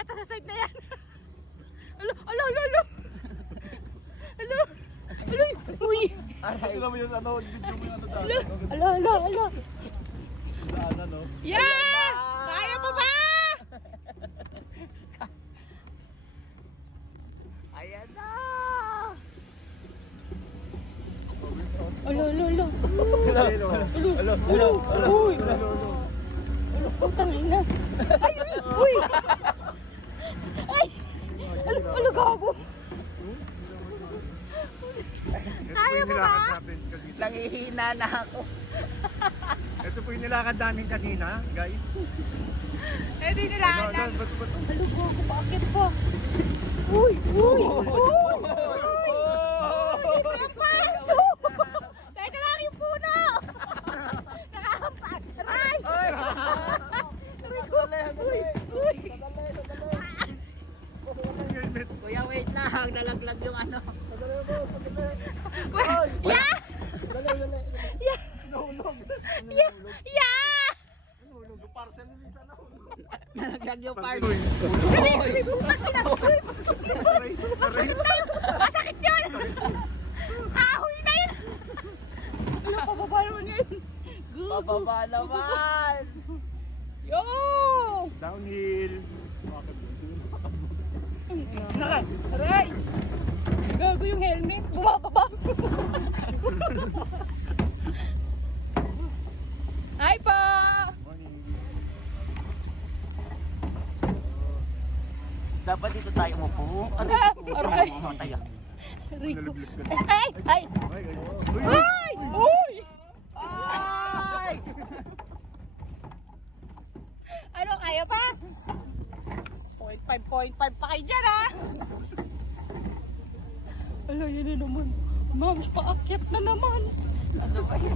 yata sa side na yan. Alo, alo, alo, alo. Alo. Alo. Uy. Ito naman yung ano, video mo yung ano dati. Alo, alo, alo. Daanan, no? Yeah! Kaya pa ba? Ayan na! Alo, alo, alo. Alo, alo, alo, alo. Uy. Putang ina. Ay, uy, uy. Ay. Alo, alo, gago. Kaya mo ba? Nangihina na ako. Ito po yung nilakad namin kanina, guys. Eh, di nila Ano, alam. ba't ba ito? Alo, gago, bakit pa? Uy, uy, uy. Pampaso! Teka lang yung puno! Nakakampan! Aray! Aray ko! Uy! Uy! Helmet. Kuya, wait lang. Nalaglag yung ano. Yeah! Yeah! Yeah! Yeah! Nahulog. Parcel nila nahulog. Nalaglag yung parcel. Aray! Aray! Butang ina! Uy! Aray, aray. Masakit yun! Kahoy na yun! Ano, pababa naman yun? Pababa naman. Yo! Downhill. Nakal! Aray! Gago yung helmet! Bumababa! Hi po! Morning. Dapat dito tayo umupo. Ah, aray! Mamatay ako. Rico! Nalaglag ka. Ay! Ay! Ay, ay. Ay! Uy! Ay! Ano, kaya pa? 0.5 pa kayo dyan, ha? Ala, yun na naman. Ma'am, paakyat na naman. Ano ba yun?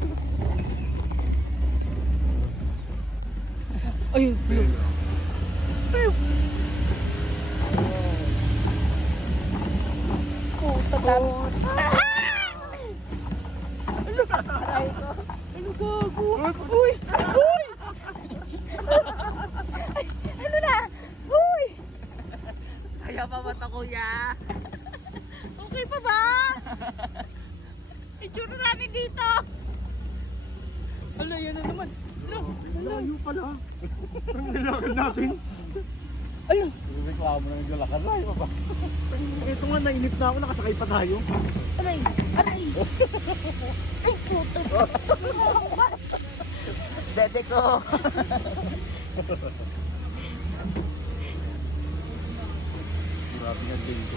Ayun, ayun. Ayun. Puta dami. Aray ko. Ano gago? Uy! Uy! Ay, ano na? Uy! Kaya pa ba ito, kuya? Okay pa ba? Itsura namin dito. Ala, yan na naman. Ala, ala. Layo pala. Ang nilakad natin. Ala. Reklamo na yung lakad. Layo pa ba? Ito nga, nainip na ako. Nakasakay pa tayo. Aray! Aray! Ay, puto! Dede ko. Grabe nga din ko.